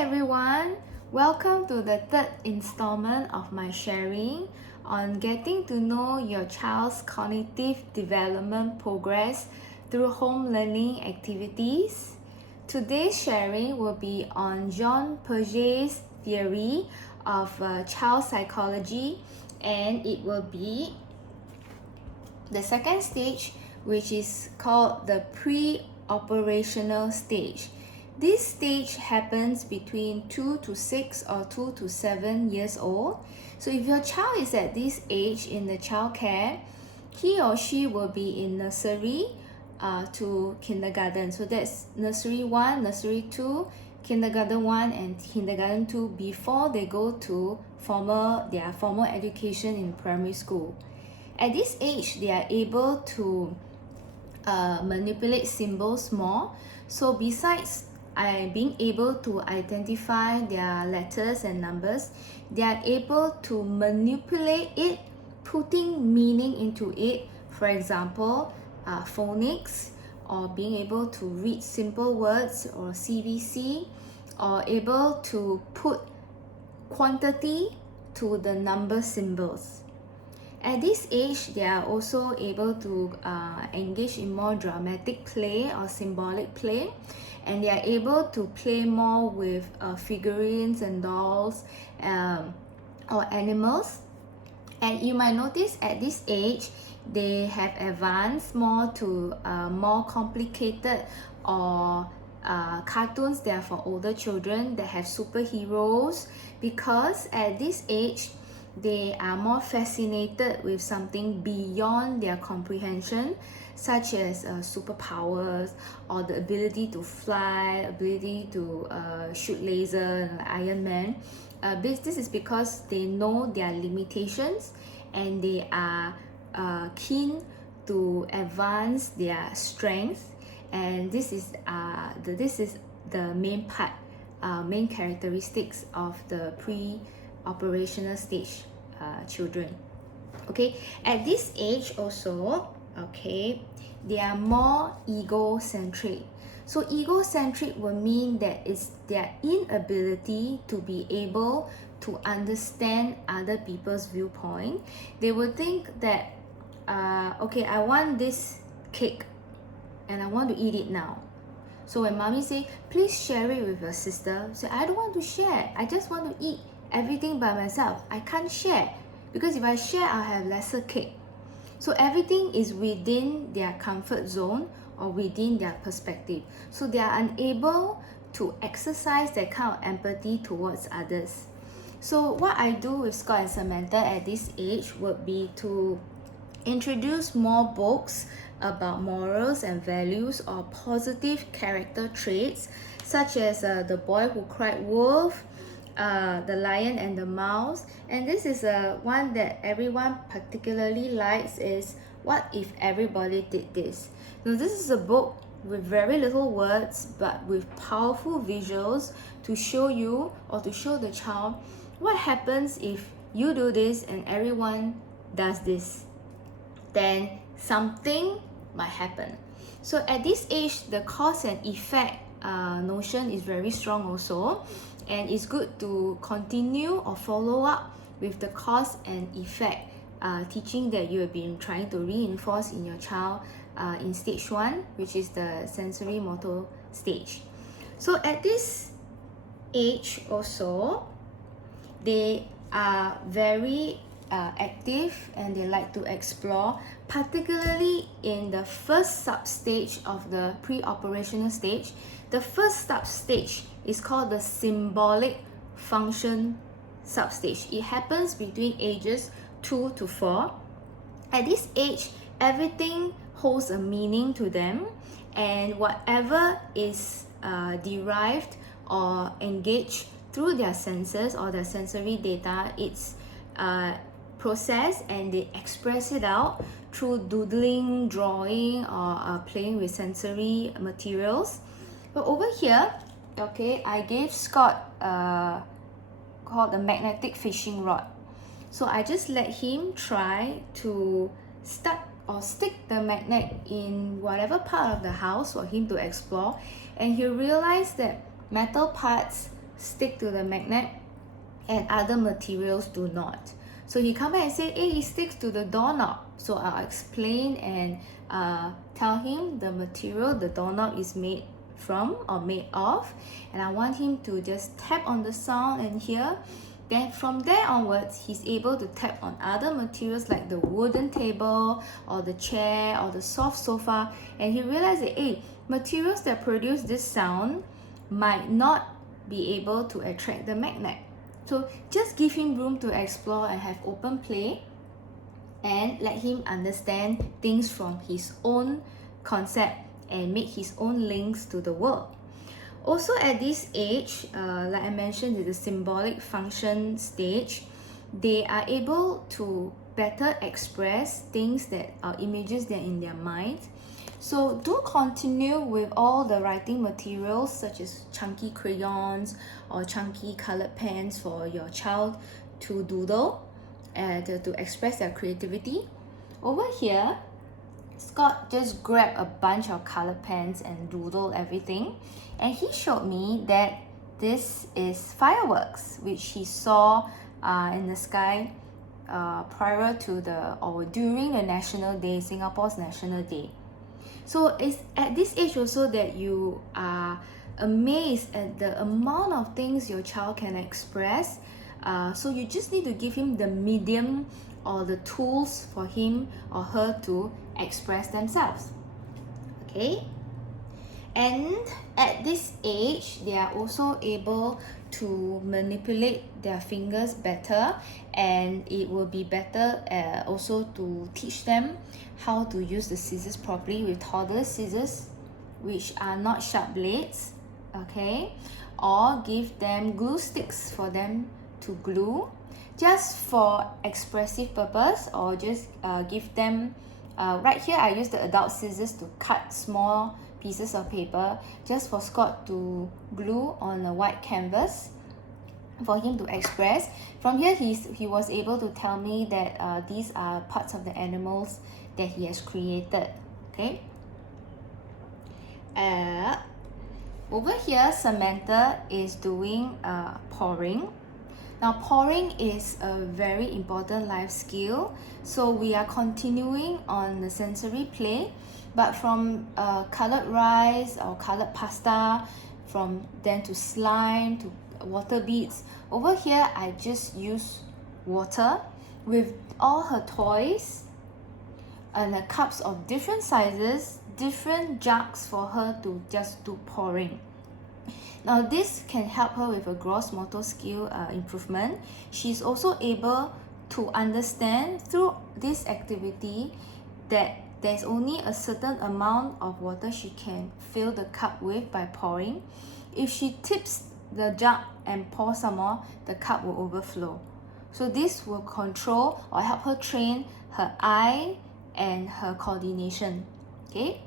everyone, welcome to the third installment of my sharing on getting to know your child's cognitive development progress through home learning activities. Today's sharing will be on Jean Piaget's theory of child psychology, and it will be the second stage, which is called the pre-operational stage. This stage happens between 2 to 6 or 2 to 7 years old. So if your child is at this age in the child care, he or she will be in nursery to kindergarten. So that's nursery 1, nursery 2, kindergarten 1 and kindergarten 2 before they go to their formal education in primary school. At this age, they are able to manipulate symbols more. So besides being able to identify their letters and numbers, they are able to manipulate it, putting meaning into it. For example, phonics, or being able to read simple words, or CVC, or able to put quantity to the number symbols. At this age, they are also able to engage in more dramatic play or symbolic play, and they are able to play more with figurines and dolls or animals. And you might notice at this age, they have advanced more to more complicated or cartoons that are for older children that have superheroes, because at this age, they are more fascinated with something beyond their comprehension, such as superpowers or the ability to fly, ability to shoot laser, like Iron Man. This is because they know their limitations and they are keen to advance their strength, and this is the main characteristics of the pre-operational stage children. Okay, at this age also, okay, they are more egocentric. So egocentric will mean that it's their inability to be able to understand other people's viewpoint. They will think that okay, I want this cake and I want to eat it now. So when mommy say, please share it with your sister, say, I don't want to share, I just want to eat everything by myself. I can't share, because if I share, I'll have lesser cake. So everything is within their comfort zone or within their perspective. So they are unable to exercise that kind of empathy towards others. So what I do with Scott and Samantha at this age would be to introduce more books about morals and values or positive character traits, such as The Boy Who Cried Wolf, The Lion and the Mouse. And this is one that everyone particularly likes, is What If Everybody Did This? Now this is a book with very little words but with powerful visuals to show you or to show the child what happens if you do this and everyone does this, then something might happen. So at this age, the cause and effect notion is very strong also, and it's good to continue or follow up with the cause and effect teaching that you have been trying to reinforce in your child in stage 1, which is the sensory motor stage. So at this age also, they are very active and they like to explore, particularly in the first sub-stage of the pre-operational stage. The first sub-stage is called the symbolic function sub-stage. It happens between ages 2 to 4. At this age, everything holds a meaning to them, and whatever is derived or engaged through their senses or their sensory data, it's processed and they express it out through doodling, drawing, or playing with sensory materials. But over here, okay, I gave Scott called the magnetic fishing rod. So I just let him try to stick the magnet in whatever part of the house for him to explore, and he realized that metal parts stick to the magnet and other materials do not. So he come back and say, hey, it sticks to the doorknob. So I'll explain and tell him the material the doorknob is made from or made of, and I want him to just tap on the sound and hear. Then from there onwards, he's able to tap on other materials like the wooden table or the chair or the soft sofa, and he realized that, hey, materials that produce this sound might not be able to attract the magnet. So just give him room to explore and have open play, and let him understand things from his own concept and make his own links to the world. Also at this age, like I mentioned, in the symbolic function stage, they are able to better express things that are images that are in their mind. So do continue with all the writing materials such as chunky crayons or chunky colored pens for your child to doodle and to express their creativity. Over here, Scott just grabbed a bunch of colored pens and doodled everything, and he showed me that this is fireworks which he saw in the sky prior to during the National Day, Singapore's National Day. So it's at this age also that you are amazed at the amount of things your child can express. So you just need to give him the medium or the tools for him or her to express themselves. Okay? And at this age, they are also able to manipulate their fingers better, and it will be better also to teach them how to use the scissors properly with toddler scissors, which are not sharp blades, okay? Or give them glue sticks for them to glue, just for expressive purpose, or just give them right here I use the adult scissors to cut small pieces of paper just for Scott to glue on a white canvas for him to express. From here he was able to tell me that these are parts of the animals that he has created. Okay. Over here Samantha is doing pouring. Now pouring is a very important life skill, so we are continuing on the sensory play, but from colored rice or colored pasta, from then to slime to water beads. Over here I just use water with all her toys and the cups of different sizes, different jugs for her to just do pouring. Now this can help her with a gross motor skill improvement. She's also able to understand through this activity that there's only a certain amount of water she can fill the cup with by pouring. If she tips the jug and pour some more, the cup will overflow. So this will control or help her train her eye and her coordination. Okay.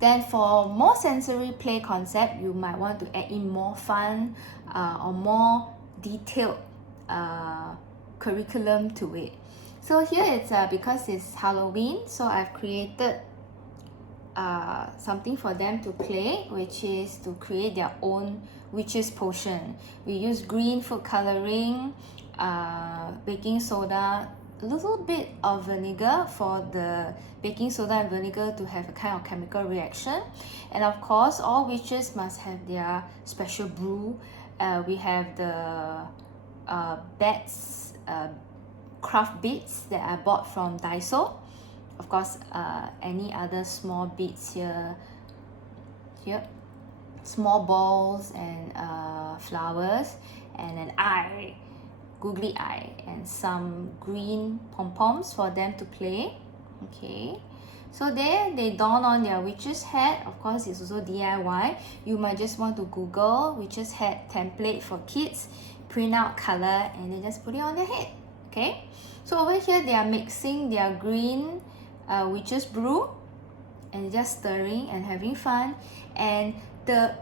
Then for more sensory play concept, you might want to add in more fun or more detailed curriculum to it. So here it's because it's Halloween, so I've created something for them to play, which is to create their own witch's potion. We use green food coloring, baking soda, a little bit of vinegar for the baking soda and vinegar to have a kind of chemical reaction, and of course all witches must have their special brew. We have the bats craft beads that I bought from Daiso. Of course any other small beads here, small balls and flowers, and an eye, googly eye, and some green pom-poms for them to play. Okay, so there they don on their witch's hat. Of course it's also DIY. You might just want to Google witch's hat template for kids, print out color, and then just put it on their head. Okay, so over here they are mixing their green witch's brew and just stirring and having fun. And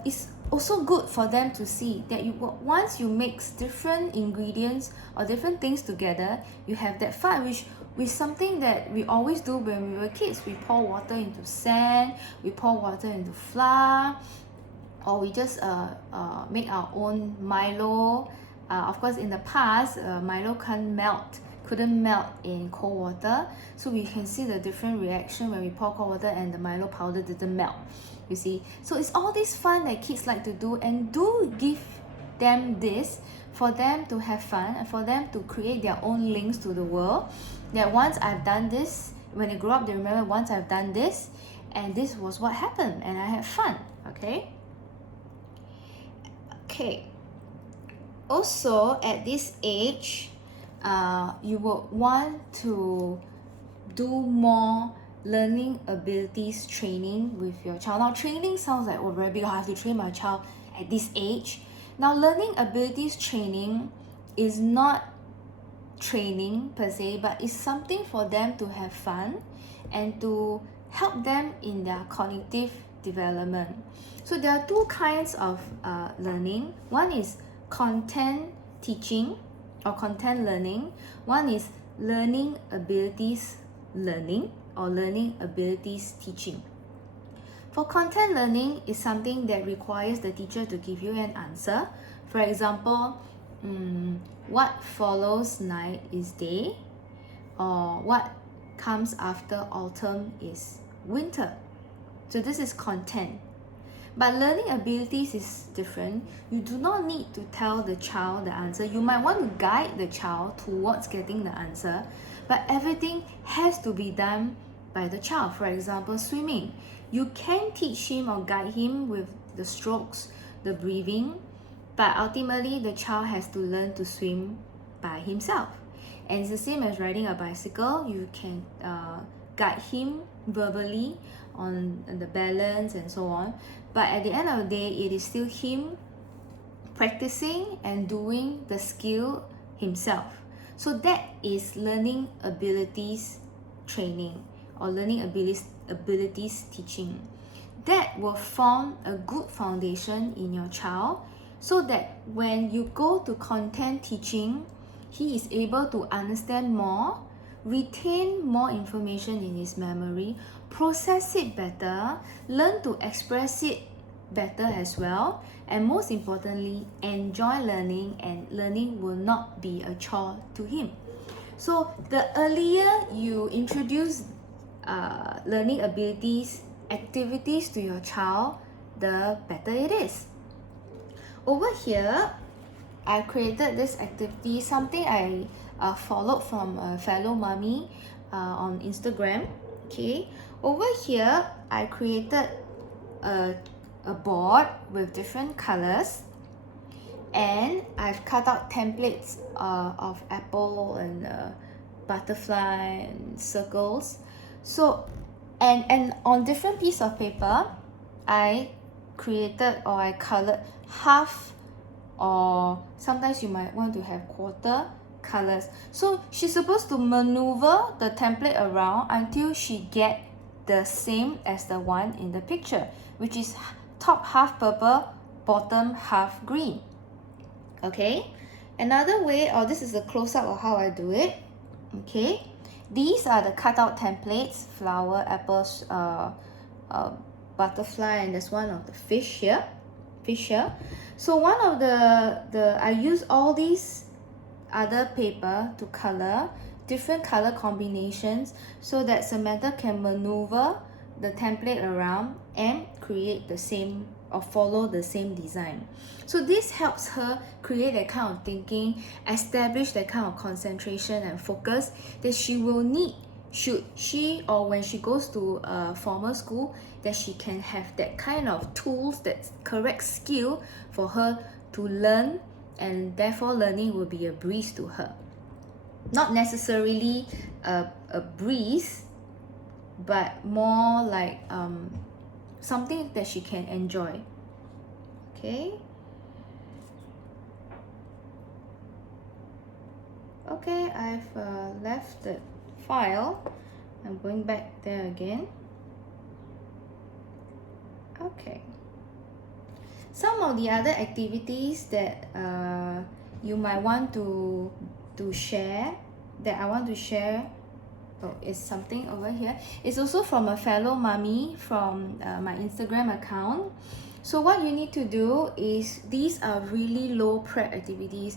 it's also good for them to see that once you mix different ingredients or different things together, you have that fun, which is something that we always do when we were kids. We pour water into sand, we pour water into flour, or we just make our own Milo. Of course, in the past, Milo couldn't melt in cold water, so we can see the different reaction when we pour cold water and the Milo powder didn't melt, you see. So it's all this fun that kids like to do, and do give them this for them to have fun and for them to create their own links to the world, that once I've done this, when they grow up they remember once I've done this and this was what happened and I had fun. Okay, also at this age, you would want to do more learning abilities training with your child. Now, training sounds like, oh, very big, I have to train my child at this age. Now, learning abilities training is not training per se, but it's something for them to have fun and to help them in their cognitive development. So there are two kinds of learning. One is content teaching or content learning. One is learning abilities learning or learning abilities teaching. For content learning is something that requires the teacher to give you an answer. For example, what follows night is day, or what comes after autumn is winter. So this is content. But learning abilities is different. You do not need to tell the child the answer. You might want to guide the child towards getting the answer, but everything has to be done by the child. For example, swimming. You can teach him or guide him with the strokes, the breathing, but ultimately the child has to learn to swim by himself. And it's the same as riding a bicycle. You can guide him verbally on the balance and so on, but at the end of the day, it is still him practicing and doing the skill himself. So that is learning abilities training or learning abilities teaching. That will form a good foundation in your child, so that when you go to content teaching, he is able to understand more, retain more information in his memory, process it better, learn to express it better as well, and most importantly, enjoy learning, and learning will not be a chore to him. So the earlier you introduce learning abilities activities to your child, the better it is. Over here, I created this activity, something I followed from a fellow mommy on Instagram. Okay, over here I created a board with different colors, and I've cut out templates of apple and butterfly and circles. So and on different piece of paper, I created or I colored half, or sometimes you might want to have quarter colors. So she's supposed to maneuver the template around until she get the same as the one in the picture, which is top half purple, bottom half green. Okay, another way, or this is a close-up of how I do it. Okay, these are the cutout templates: flower, apples, butterfly, and there's one of the fish here. So one of the I use all these other paper to color different color combinations, so that Samantha can maneuver the template around and create the same or follow the same design. So this helps her create that kind of thinking, establish that kind of concentration and focus that she will need should she, or when she goes to a formal school, that she can have that kind of tools, that correct skill for her to learn, and therefore learning will be a breeze to her. Not necessarily a breeze, but more like something that she can enjoy. Okay, I've left the file. I'm going back there again. Okay, some of the other activities that you might want to share, that I want to share, is something over here. It's also from a fellow mommy from my Instagram account. So what you need to do is, these are really low prep activities.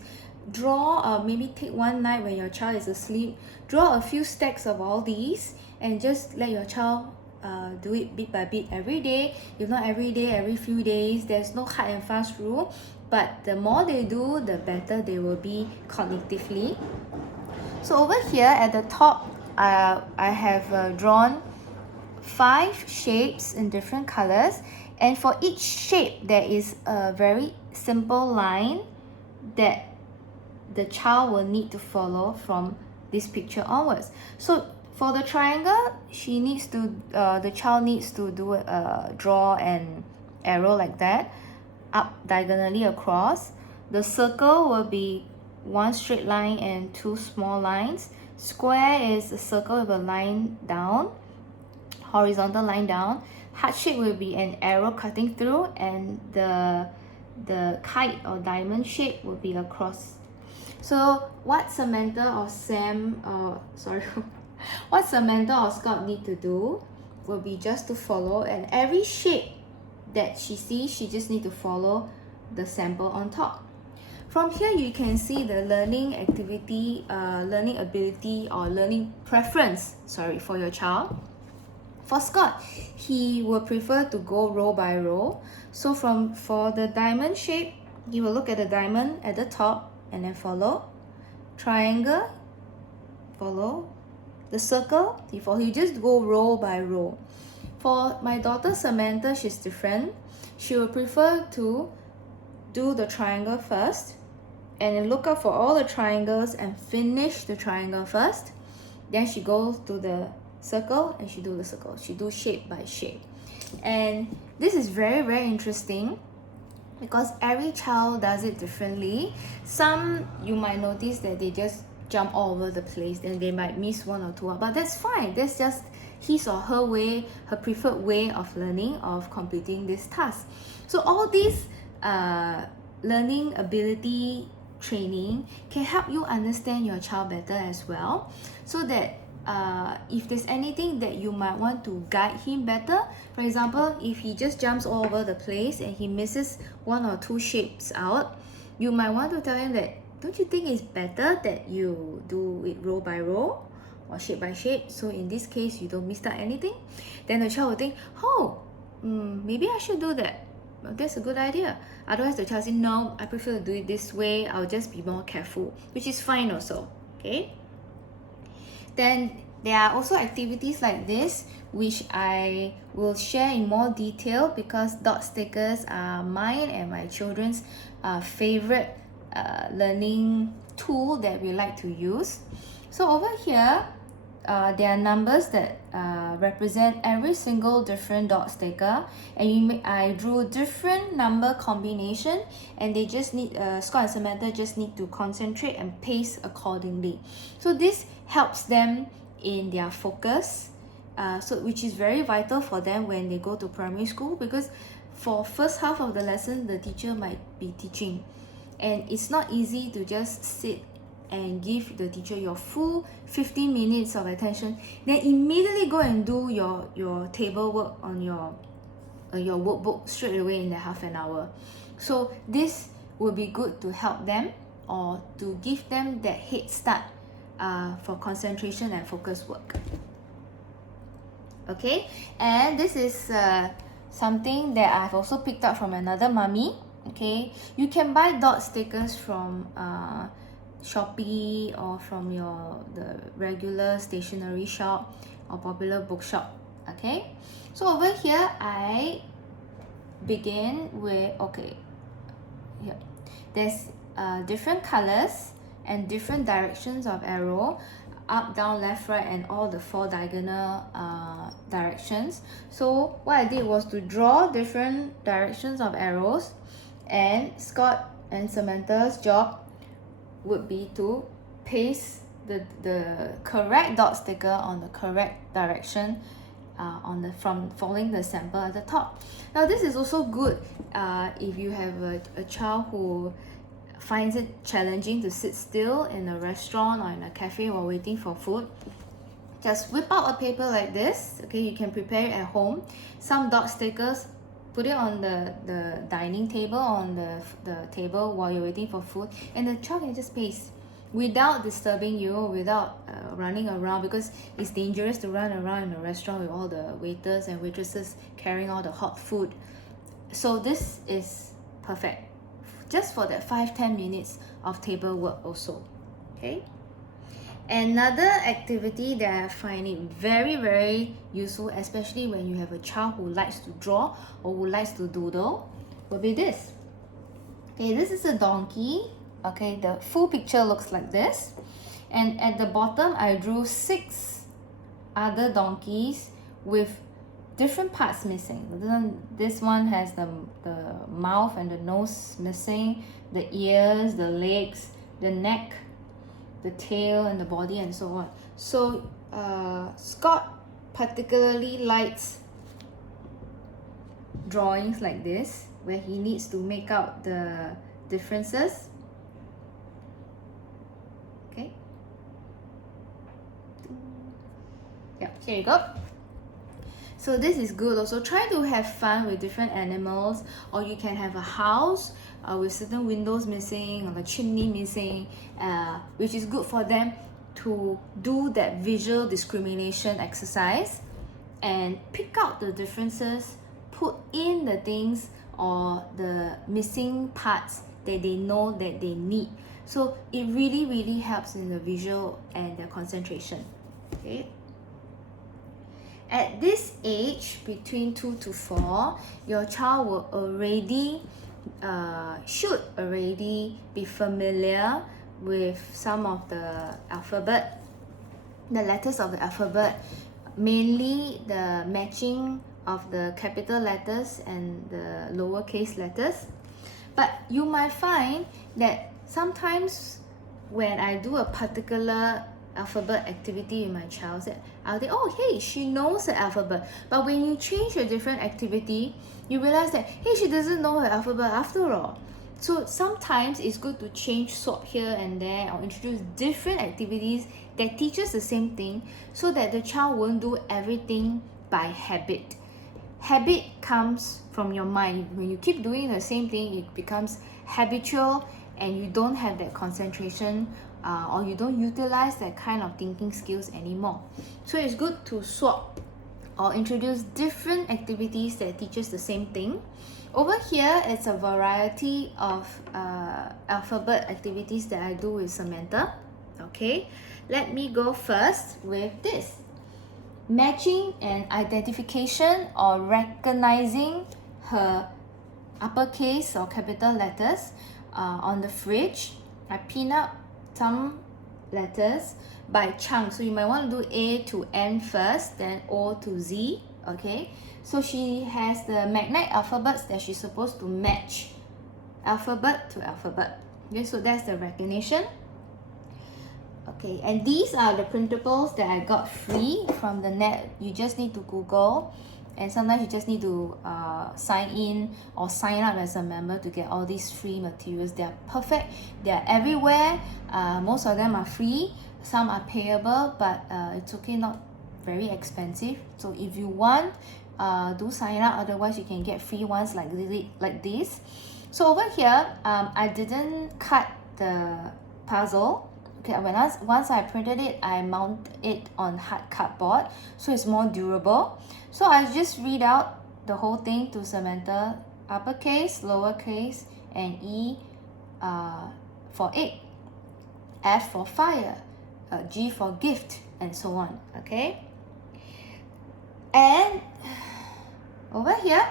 Draw, maybe take one night when your child is asleep, draw a few stacks of all these and just let your child do it bit by bit every day. If not every day, every few days. There's no hard and fast rule, but the more they do, the better they will be cognitively. So over here at the top, I have drawn 5 shapes in different colors, and for each shape there is a very simple line that the child will need to follow from this picture onwards. So for the triangle, the child needs to draw an arrow like that, up diagonally across. The circle will be one straight line and 2 small lines. Square is a circle with a line down, horizontal line down. Heart shape will be an arrow cutting through, and the kite or diamond shape will be a cross. So what Samantha or what Samantha or Scott need to do will be just to follow, and every shape that she sees, she just need to follow the sample on top. From here, you can see the learning activity, learning ability or learning preference, for your child. For Scott, he will prefer to go row by row. So for the diamond shape, he will look at the diamond at the top and then follow. Triangle, follow. The circle, he just go row by row. For my daughter Samantha, she's different. She will prefer to do the triangle first and then look out for all the triangles and finish the triangle first. Then she goes to the circle and she do the circle. She do shape by shape. And this is very, very interesting because every child does it differently. Some, you might notice that they just jump all over the place and they might miss one or two, but that's fine. That's just his or her way, her preferred way of learning, of completing this task. So all these learning ability training can help you understand your child better as well, so that if there's anything that you might want to guide him better. For example, if he just jumps all over the place and he misses one or two shapes out, you might want to tell him that, don't you think it's better that you do it row by row or shape by shape, so in this case you don't miss out anything? Then the child will think, maybe I should do that. That's a good idea. Otherwise the child says, no, I prefer to do it this way, I'll just be more careful, which is fine also. Okay, then there are also activities like this which I will share in more detail, because dot stickers are mine and my children's favorite learning tool that we like to use. So over here, there are numbers that represent every single different dot sticker, and I drew different number combination, and they just need Scott and Samantha just need to concentrate and pace accordingly. So this helps them in their focus, which is very vital for them when they go to primary school, because for first half of the lesson the teacher might be teaching, and it's not easy to just sit and give the teacher your full 15 minutes of attention, then immediately go and do your table work on your workbook straight away in the half an hour. So this will be good to help them, or to give them that head start for concentration and focus work. Okay, and this is something that I've also picked up from another mummy. Okay, you can buy dot stickers from Shopee or from the regular stationery shop or popular bookshop. Okay, so over here I begin with, there's different colors and different directions of arrow, up, down, left, right, and all the 4 diagonal directions. So what I did was to draw different directions of arrows, and Scott and Samantha's job would be to paste the correct dot sticker on the correct direction from following the sample at the top. Now this is also good if you have a child who finds it challenging to sit still in a restaurant or in a cafe while waiting for food. Just whip out a paper like this. Okay, you can prepare it at home. Some dot stickers put it on the dining table, on the table while you're waiting for food, and the child can just pace without disturbing you, without running around, because it's dangerous to run around in a restaurant with all the waiters and waitresses carrying all the hot food. So this is perfect just for that 5-10 minutes of table work also. Okay. Another activity that I find it very, very useful, especially when you have a child who likes to draw or who likes to doodle, will be this. Okay, this is a donkey. Okay, the full picture looks like this. And at the bottom, I drew 6 other donkeys with different parts missing. This one has the mouth and the nose missing, the ears, the legs, the neck, the tail, and the body, and so on. So Scott particularly likes drawings like this, where he needs to make out the differences. Okay. Yeah, here you go. So this is good also. Try to have fun with different animals, or you can have a house with certain windows missing or the chimney missing, which is good for them to do that visual discrimination exercise and pick out the differences, put in the things or the missing parts that they know that they need. So it really, really helps in the visual and the concentration. Okay. At this age, between 2 to 4, your child will already should already be familiar with some of the alphabet, the letters of the alphabet, mainly the matching of the capital letters and the lowercase letters. But you might find that sometimes when I do a particular alphabet activity with my child, I'll think, oh hey, she knows the alphabet. But when you change a different activity, you realize that hey, she doesn't know her alphabet after all. So sometimes it's good to change, swap here and there, or introduce different activities that teaches the same thing, so that the child won't do everything by habit. Habit comes from your mind. When you keep doing the same thing, it becomes habitual, and you don't have that concentration, or you don't utilize that kind of thinking skills anymore. So it's good to swap or introduce different activities that teaches the same thing. Over here, it's a variety of alphabet activities that I do with Samantha. Okay, let me go first with this. Matching and identification, or recognizing her uppercase or capital letters on the fridge. I pin up some letters by chunks. So you might want to do A to N first, then O to Z. Okay, so she has the magnet alphabets that she's supposed to match alphabet to alphabet. Okay, so that's the recognition. Okay, and these are the printables that I got free from the net. You just need to Google, and sometimes you just need to sign in or sign up as a member to get all these free materials. They are perfect. They are everywhere. Most of them are free. Some are payable, but it's okay, not very expensive. So if you want, do sign up. Otherwise, you can get free ones like this. So over here, I didn't cut the puzzle. Okay, once I printed it, I mount it on hard cardboard, so it's more durable. So I just read out the whole thing to Samantha: uppercase, lowercase, and E for egg, F for fire, G for gift, and so on. Okay, and over here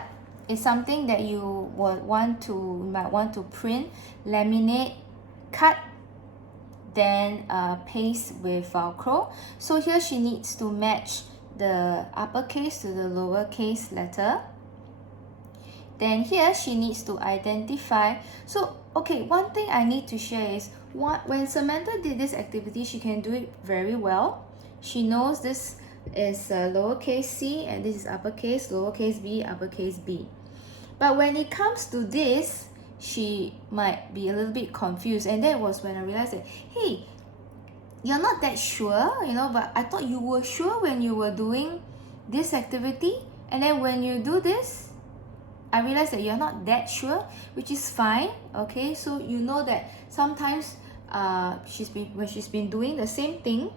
is something that you might want to print, laminate, cut, then paste with Velcro. So here she needs to match the uppercase to the lowercase letter. Then here she needs to identify. So okay, one thing I need to share is when Samantha did this activity, she can do it very well. She knows this is lowercase c and this is uppercase, lowercase b, uppercase b. But when it comes to this, she might be a little bit confused, and that was when I realized that, hey, you're not that sure, but I thought you were sure when you were doing this activity, and then when you do this, I realize that you're not that sure, which is fine. Okay, so you know that sometimes when she's been doing the same thing,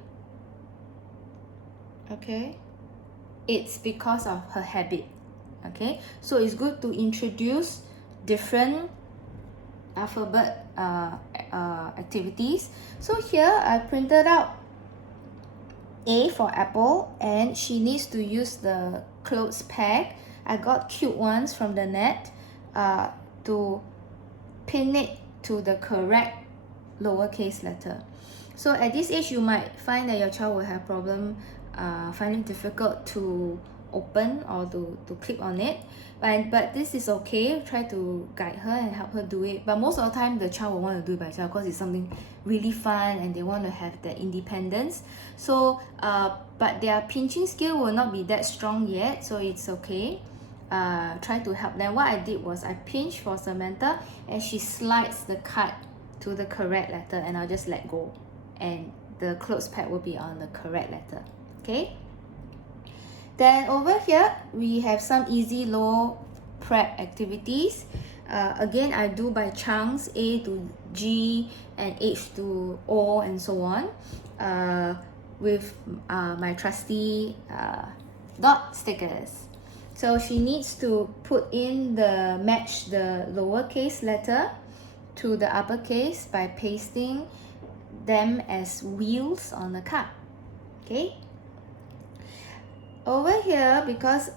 okay, it's because of her habit. Okay, so it's good to introduce different alphabet activities. So here I printed out A for apple, and she needs to use the clothes peg. I got cute ones from the net to pin it to the correct lowercase letter. So at this age, you might find that your child will have problem finding it difficult to open or to click on it, but this is okay. Try to guide her and help her do it, but most of the time the child will want to do it by itself because it's something really fun and they want to have that independence. So but their pinching skill will not be that strong yet, so it's okay. Try to help them. What I did was I pinched for Samantha and she slides the card to the correct letter, and I'll just let go and the clothes peg will be on the correct letter. Okay, then over here we have some easy low prep activities. Again, I do by chunks, A to G and H to O and so on, with my trusty dot stickers. So she needs to match the lowercase letter to the uppercase by pasting them as wheels on the card. Okay, over here, because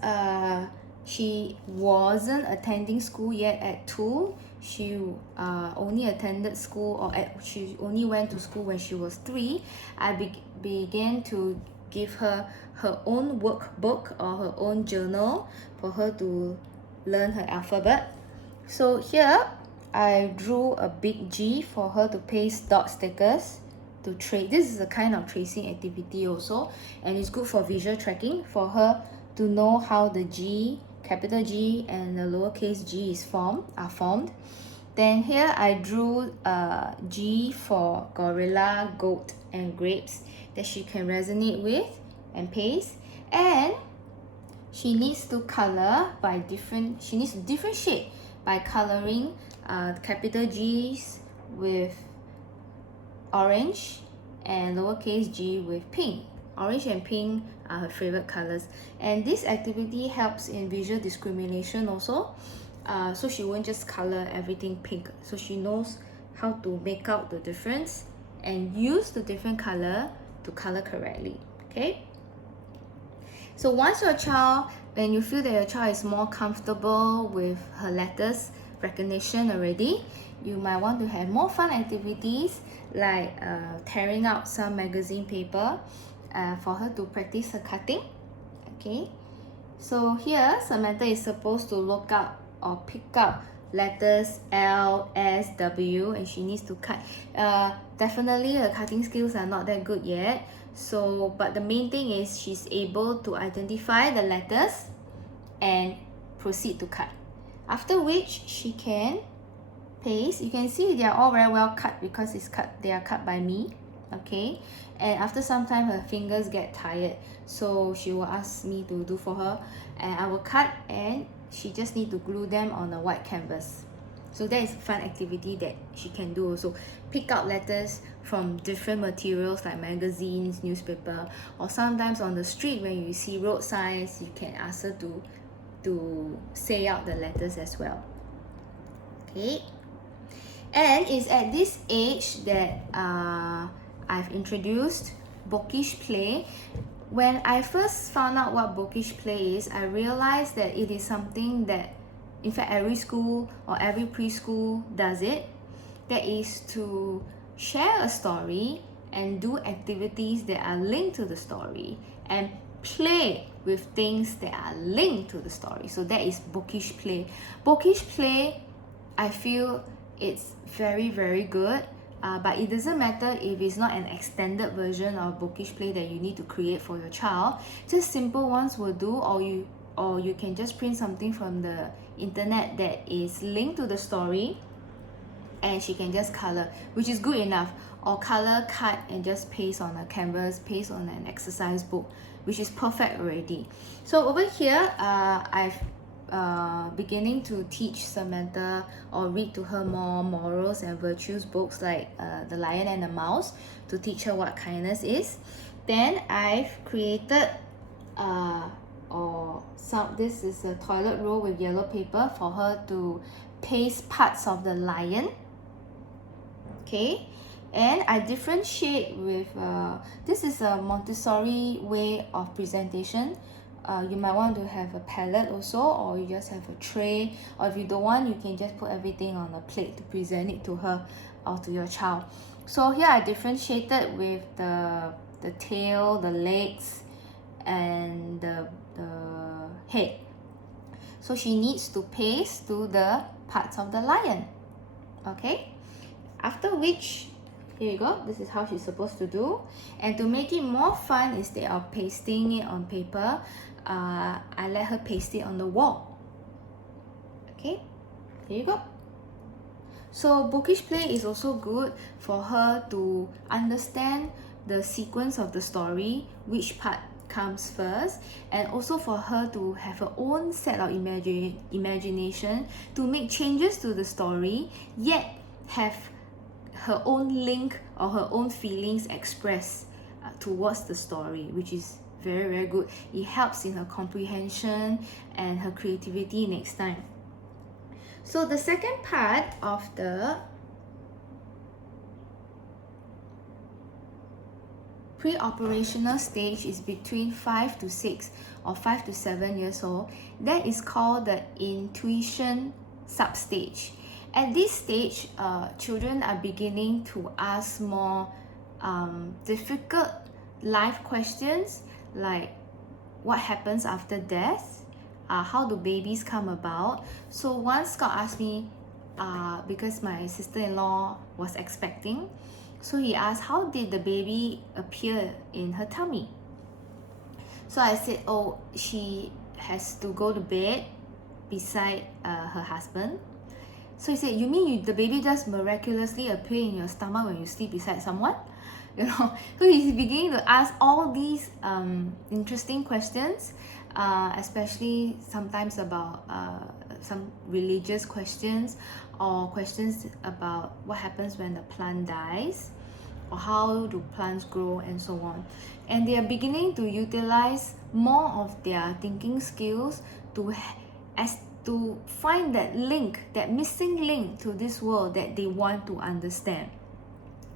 she wasn't attending school yet at 2, she only attended school, or she only went to school when she was 3. I began to give her her own workbook or her own journal for her to learn her alphabet. So here I drew a big G for her to paste dot stickers to trace. This is a kind of tracing activity also, and it's good for visual tracking for her to know how the G, capital G and the lowercase g are formed. Then here I drew a G for gorilla, goat and grapes that she can resonate with and paste. And she needs to differentiate by coloring capital G's with orange and lowercase g with pink. Orange and pink are her favorite colors, and this activity helps in visual discrimination also. So she won't just color everything pink, so she knows how to make out the difference and use the different color to color correctly. Okay, so when you feel that your child is more comfortable with her letters recognition already, you might want to have more fun activities like tearing out some magazine paper for her to practice her cutting. Okay, so here Samantha is supposed to look up or pick up letters L, S, W, and she needs to cut. Definitely her cutting skills are not that good yet, so but the main thing is she's able to identify the letters and proceed to cut, after which she can paste. You can see they are all very well cut because they are cut by me. Okay, and after some time her fingers get tired, so she will ask me to do for her, and I will cut, and she just need to glue them on a white canvas. So that is a fun activity that she can do also. Pick out letters from different materials like magazines, newspaper, or sometimes on the street when you see road signs, you can ask her to say out the letters as well. Okay, and it's at this age that I've introduced bookish play. When I first found out what bookish play is, I realized that it is something that, in fact, every school or every preschool does it. That is to share a story and do activities that are linked to the story and play with things that are linked to the story. So that is bookish play. Bookish play, I feel it's very, very good. But it doesn't matter if it's not an extended version of bookish play that you need to create for your child. Just simple ones will do, or you can just print something from the internet that is linked to the story and she can just color, which is good enough. Or color, cut and just paste on a canvas, paste on an exercise book, which is perfect already. So over here I've beginning to teach Samantha or read to her more morals and virtues books like The Lion and the Mouse to teach her what kindness is. Then I've created this is a toilet roll with yellow paper for her to paste parts of the lion. Okay, and I differentiate with this is a Montessori way of presentation. You might want to have a palette also, or you just have a tray, or if you don't want, you can just put everything on a plate to present it to her or to your child. So here I differentiated with the tail, the legs, and the head. So she needs to paste to the parts of the lion. Okay, after which, here you go, this is how she's supposed to do. And to make it more fun, instead of pasting it on paper, I let her paste it on the wall. Okay, here you go. So bookish play is also good for her to understand the sequence of the story, which part comes first, and also for her to have her own set of imagination to make changes to the story, yet have her own link or her own feelings expressed towards the story, which is very, very good. It helps in her comprehension and her creativity next time. So the second part of the pre-operational stage is between 5 to 6 or 5 to 7 years old. That is called the intuition substage. At this stage, children are beginning to ask more difficult life questions like what happens after death, how do babies come about. So once Scott asked me, because my sister-in-law was expecting, so he asked, how did the baby appear in her tummy? So I said, oh, she has to go to bed beside her husband. So he said, you mean the baby just miraculously appear in your stomach when you sleep beside someone? You know, so he's beginning to ask all these interesting questions, especially sometimes about some religious questions, or questions about what happens when the plant dies, or how do plants grow, and so on. And they are beginning to utilize more of their thinking skills to find that link, that missing link to this world that they want to understand.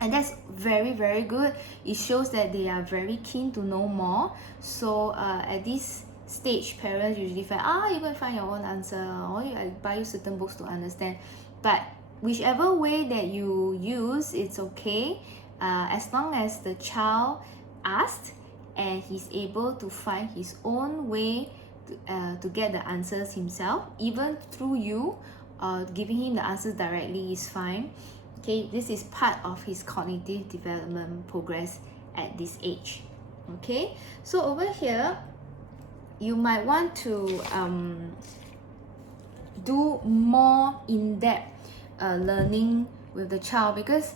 And that's very, very good. It shows that they are very keen to know more. So at this stage, parents usually find, you go and find your own answer, or I buy you certain books to understand. But whichever way that you use, it's okay, as long as the child asked and he's able to find his own way to get the answers himself, even through you giving him the answers directly is fine. Okay, this is part of his cognitive development progress at this age. Okay, so over here, you might want to do more in-depth learning with the child, because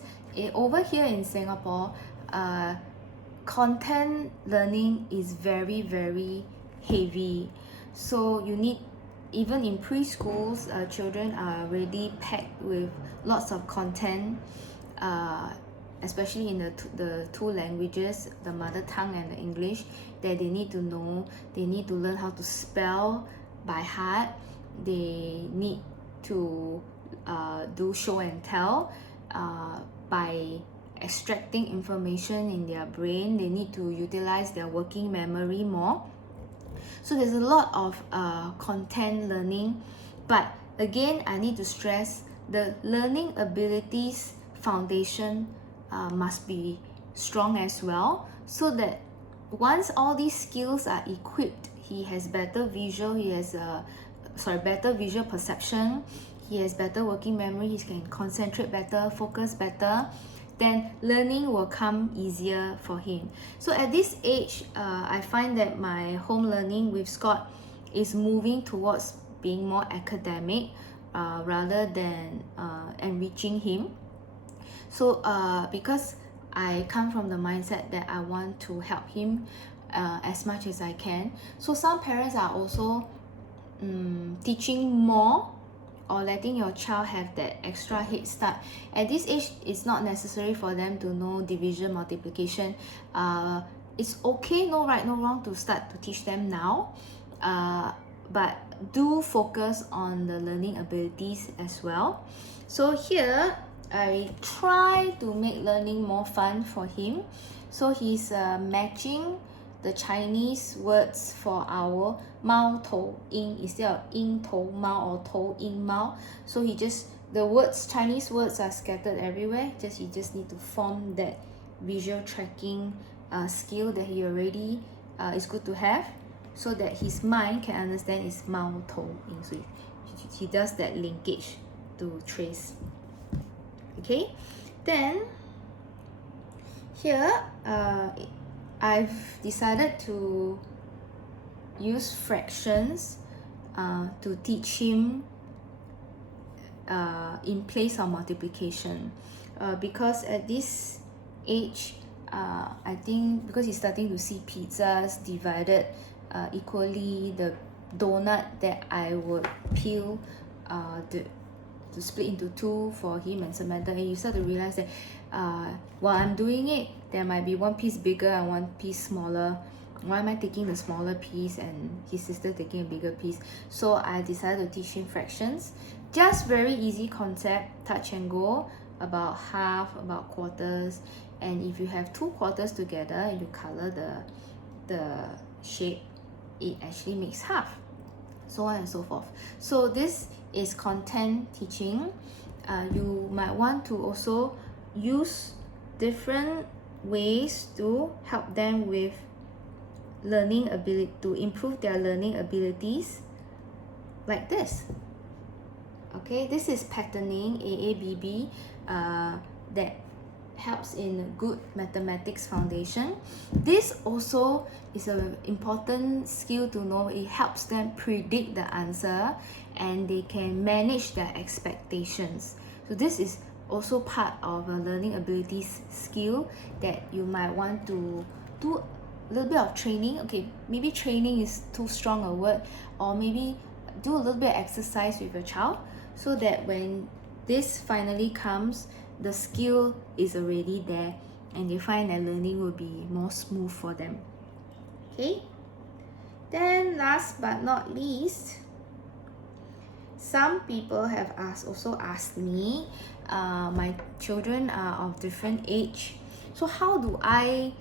over here in Singapore, content learning is very, very heavy. So you need, even in preschools, children are already packed with lots of content, especially in the two languages, the mother tongue and the English, that they need to know. They need to learn how to spell by heart. They need to do show and tell by extracting information in their brain. They need to utilize their working memory more. So there's a lot of content learning, but again, I need to stress the learning abilities foundation must be strong as well, so that once all these skills are equipped, he has better visual, better visual perception, he has better working memory, he can concentrate better, focus better, then learning will come easier for him. So at this age, I find that my home learning with Scott is moving towards being more academic rather than enriching him. So because I come from the mindset that I want to help him as much as I can. So some parents are also teaching more or letting your child have that extra head start. At this age, it's not necessary for them to know division, multiplication. It's okay, no right, no wrong, to start to teach them now. But do focus on the learning abilities as well. So here, I try to make learning more fun for him. So he's matching the Chinese words for our 猫头鹰 instead of 鹰头猫 or 头鹰猫. So the words, Chinese words are scattered everywhere. He just need to form that visual tracking skill that he already is good to have, so that his mind can understand is 猫头鹰. So he does that linkage to trace. Okay, then here I've decided to use fractions to teach him in place of multiplication, because at this age, I think because he's starting to see pizzas divided equally, the donut that I would peel to split into two for him and Samantha, and you start to realize that while I'm doing it, there might be one piece bigger and one piece smaller. Why am I taking the smaller piece and his sister taking a bigger piece? So I decided to teach him fractions. Just very easy concept, touch and go, about half, about quarters. And if you have 2 quarters together and you color the shape, it actually makes half, so on and so forth. So this is content teaching. You might want to also use different ways to help them with learning ability, to improve their learning abilities, like this. Okay, this is patterning, AABB, that helps in good mathematics foundation. This also is an important skill to know. It helps them predict the answer and they can manage their expectations. So this is also part of a learning abilities skill that you might want to do a little bit of training. Okay, maybe training is too strong a word, or maybe do a little bit of exercise with your child, so that when this finally comes, the skill is already there and they find that learning will be more smooth for them. Okay, then last but not least, some people have also asked me, my children are of different age, so how do I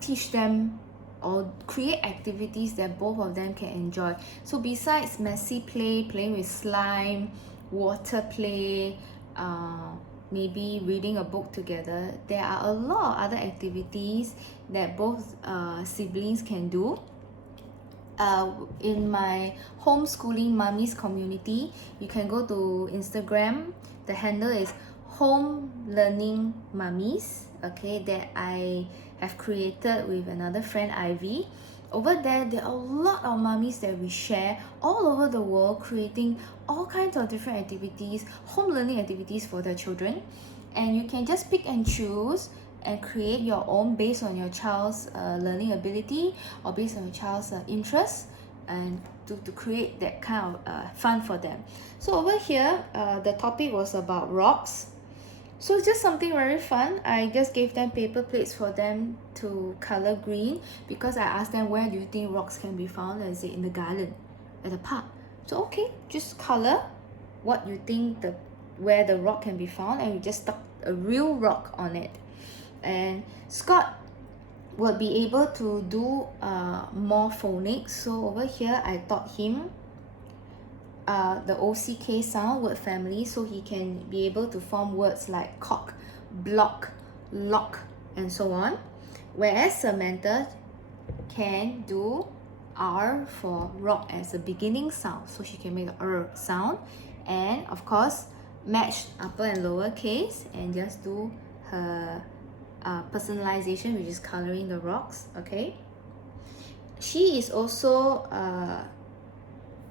teach them or create activities that both of them can enjoy? So besides messy play, playing with slime, water play, maybe reading a book together, there are a lot of other activities that both siblings can do. In my homeschooling mummies community, you can go to Instagram. The handle is Home Learning Mummies, okay, that I have created with another friend, Ivy. Over there are a lot of mummies that we share all over the world, creating all kinds of different activities, home learning activities for their children. And you can just pick and choose and create your own based on your child's learning ability or based on your child's interest, and to create that kind of fun for them. So over here, the topic was about rocks. So just something very fun. I just gave them paper plates for them to color green, because I asked them, where do you think rocks can be found? And I said, in the garden, at the park. So okay, just color what you think where the rock can be found, and we just stuck a real rock on it. And Scott will be able to do more phonics. So over here, I taught him the OCK sound word family, so he can be able to form words like cock, block, lock, and so on. Whereas Samantha can do R for rock as a beginning sound, so she can make the sound, and of course match upper and lower case, and just do her personalization, which is coloring the rocks. Okay, she is also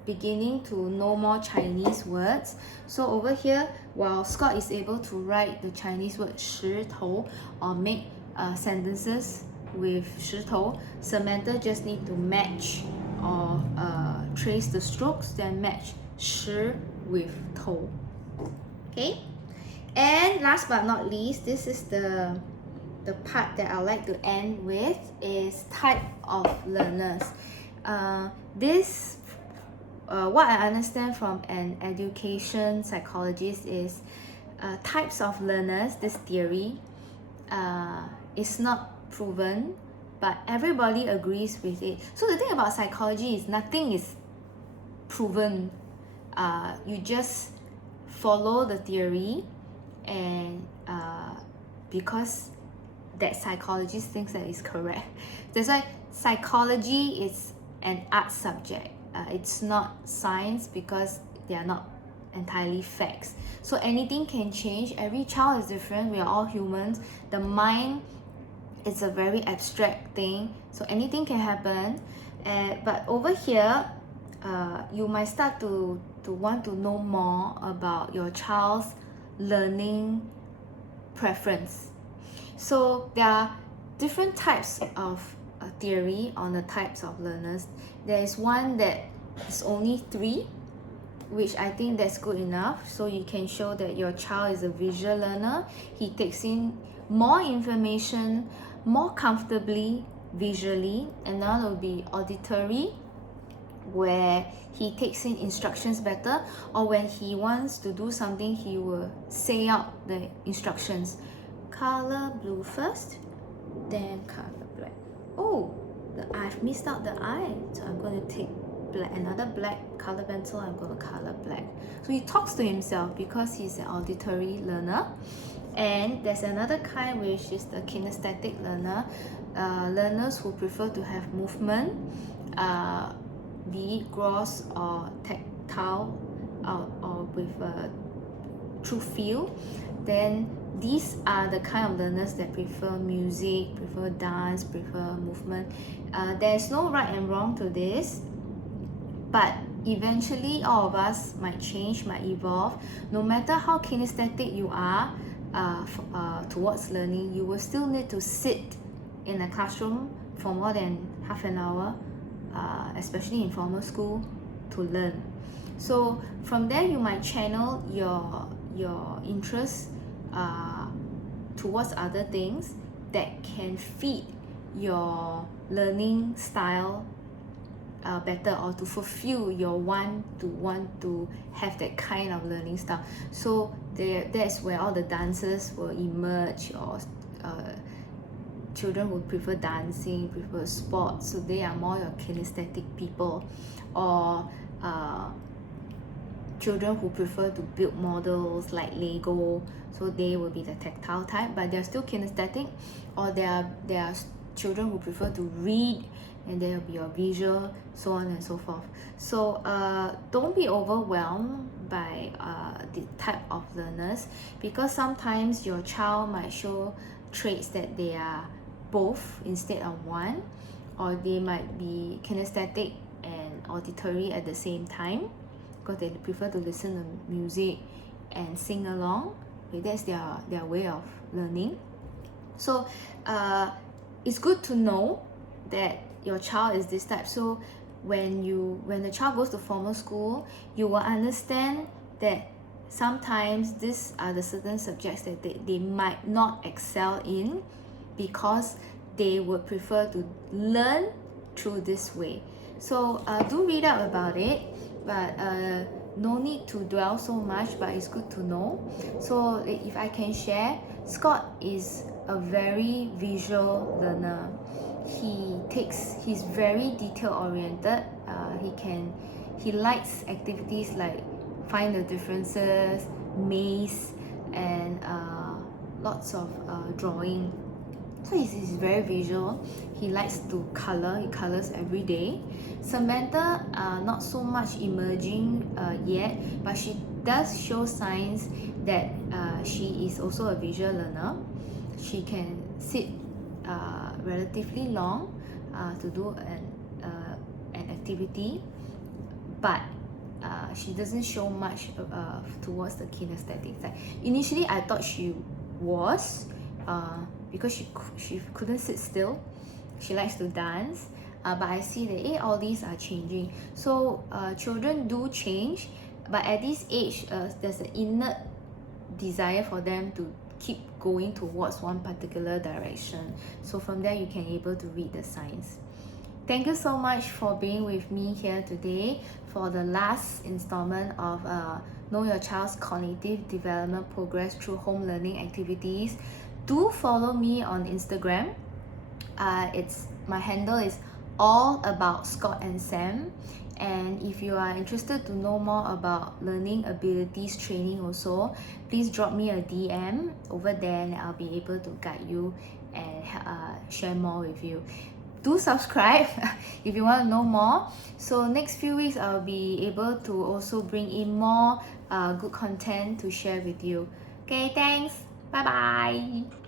beginning to know more Chinese words. So over here, while Scott is able to write the Chinese word 石头 or make sentences with 石头, Samantha just need to match or trace the strokes, then match 时 with 头. Okay, and last but not least, this is the part that I would like to end with, is type of learners. What I understand from an education psychologist is types of learners. This theory is not proven, but everybody agrees with it. So the thing about psychology is nothing is proven. You just follow the theory, and because that psychologist thinks that is correct. That's why psychology is an art subject. It's not science, because they are not entirely facts. So anything can change. Every child is different. We are all humans. The mind is a very abstract thing, so anything can happen. But over here, you might start to want to know more about your child's learning preference. So there are different types of theory on the types of learners. There is one that is only 3, which I think that's good enough. So you can show that your child is a visual learner. He takes in more information more comfortably visually. Another will be auditory, where he takes in instructions better, or when he wants to do something, he will say out the instructions. Color blue first, then color black. Oh, I've missed out the I, so I'm going to take another black color pencil. I'm going to color black. So he talks to himself because he's an auditory learner. And there's another kind, which is the kinesthetic learner. Learners who prefer to have movement, be it gross or tactile, or with through feel. Then these are the kind of learners that prefer music, prefer dance, prefer movement. There's no right and wrong to this, but eventually all of us might change, might evolve. No matter how kinesthetic you are towards learning, you will still need to sit in a classroom for more than half an hour, especially in formal school, to learn. So from there, you might channel your interests towards other things that can feed your learning style better, or to fulfill your want to have that kind of learning style. So that's where all the dances will emerge, or children would prefer dancing, prefer sports, so they are more your kinesthetic people. Or children who prefer to build models like Lego, so they will be the tactile type, but they're still kinesthetic. Or there are children who prefer to read, and there will be your visual, so on and so forth. So don't be overwhelmed by the type of learners, because sometimes your child might show traits that they are both instead of one, or they might be kinesthetic and auditory at the same time, because they prefer to listen to music and sing along. Okay, that's their way of learning. So it's good to know that your child is this type. So when the child goes to formal school, you will understand that sometimes these are the certain subjects that they might not excel in, because they would prefer to learn through this way. So do read up about it, but no need to dwell so much, but it's good to know. So if I can share, Scott is a very visual learner. He's very detail oriented. He likes activities like find the differences, maze, and lots of drawing. So he's very visual. He likes to color. He colors every day. Samantha, not so much emerging yet, but she does show signs that she is also a visual learner. She can sit relatively long to do an activity, but she doesn't show much towards the kinesthetic side. Initially, I thought she was, because she couldn't sit still. She likes to dance. but I see that all these are changing. So children do change, but at this age, there's an innate desire for them to keep going towards one particular direction. So from there, you can able to read the signs. Thank you so much for being with me here today for the last installment of Know Your Child's Cognitive Development Progress through Home Learning Activities. Do follow me on Instagram. My handle is all about Scott and Sam. And if you are interested to know more about learning abilities training also, please drop me a DM over there and I'll be able to guide you and share more with you. Do subscribe if you want to know more. So next few weeks I'll be able to also bring in more good content to share with you. Okay, thanks. Bye bye.